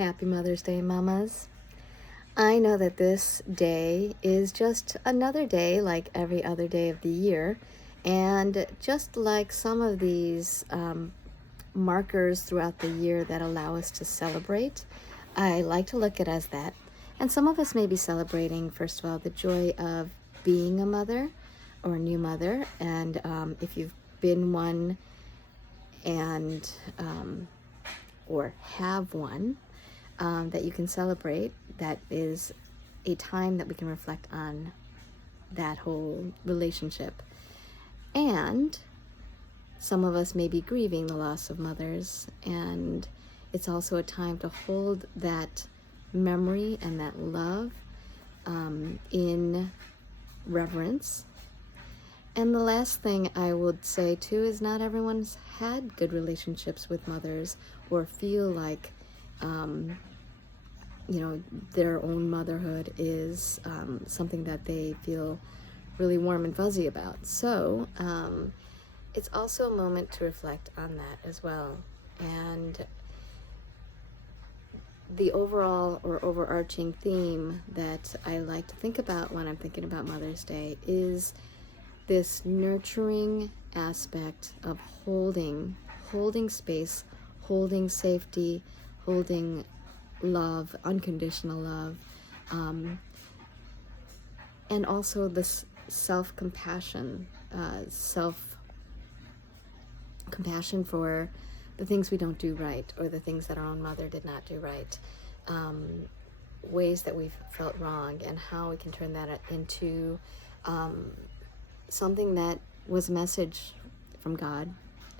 Happy Mother's Day, mamas. I know that this day is just another day like every other day of the year. And just like some of these markers throughout the year that allow us to celebrate, I like to look at it as that. And some of us may be celebrating, first of all, the joy of being a mother or a new mother. And if you've been one and or have one, that you can celebrate, that is a time that we can reflect on that whole relationship. And some of us may be grieving the loss of mothers, and it's also a time to hold that memory and that love in reverence. And the last thing I would say too is not everyone's had good relationships with mothers or feel like their own motherhood is something that they feel really warm and fuzzy about. So it's also a moment to reflect on that as well. And the overall or overarching theme that I like to think about when I'm thinking about Mother's Day is this nurturing aspect of holding space, holding safety, holding love, unconditional love, and also this self-compassion, compassion for the things we don't do right or the things that our own mother did not do right, ways that we've felt wrong, and how we can turn that into something that was a message from God,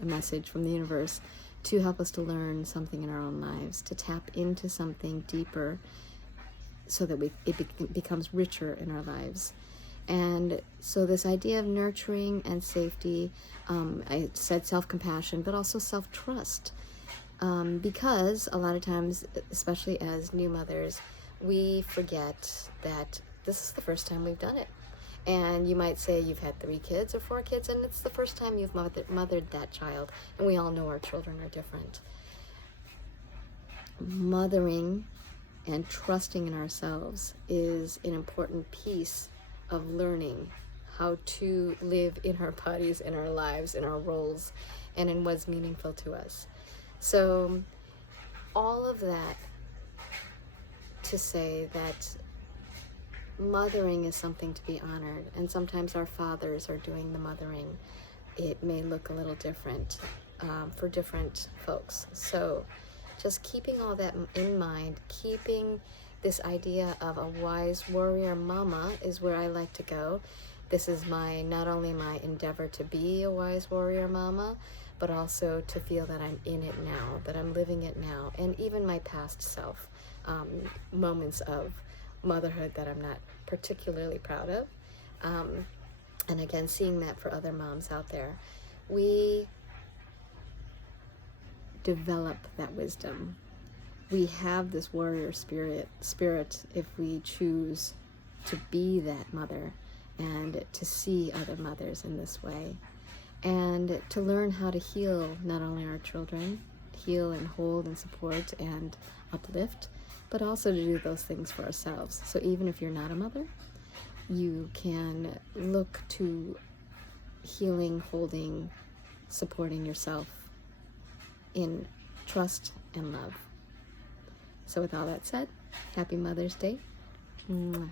a message from the universe, to help us to learn something in our own lives, to tap into something deeper so that it becomes richer in our lives. And so this idea of nurturing and safety, I said self-compassion, but also self-trust, because a lot of times, especially as new mothers, we forget that this is the first time we've done it. And you might say you've had 3 kids or 4 kids, and it's the first time you've mothered that child. And we all know our children are different. Mothering and trusting in ourselves is an important piece of learning how to live in our bodies, in our lives, in our roles, and in what's meaningful to us. So all of that to say that mothering is something to be honored, and sometimes our fathers are doing the mothering. It may look a little different for different folks. So just keeping all that in mind, keeping this idea of a wise warrior mama is where I like to go. This is not only my endeavor to be a wise warrior mama, but also to feel that I'm in it now, that I'm living it now, and even my past self, moments of motherhood that I'm not particularly proud of. And again, seeing that for other moms out there, we develop that wisdom. We have this warrior spirit if we choose to be that mother and to see other mothers in this way, and to learn how to heal not only our children, heal and hold and support and uplift, but also to do those things for ourselves. So even if you're not a mother, you can look to healing, holding, supporting yourself in trust and love. So with all that said, happy Mother's Day. Mwah.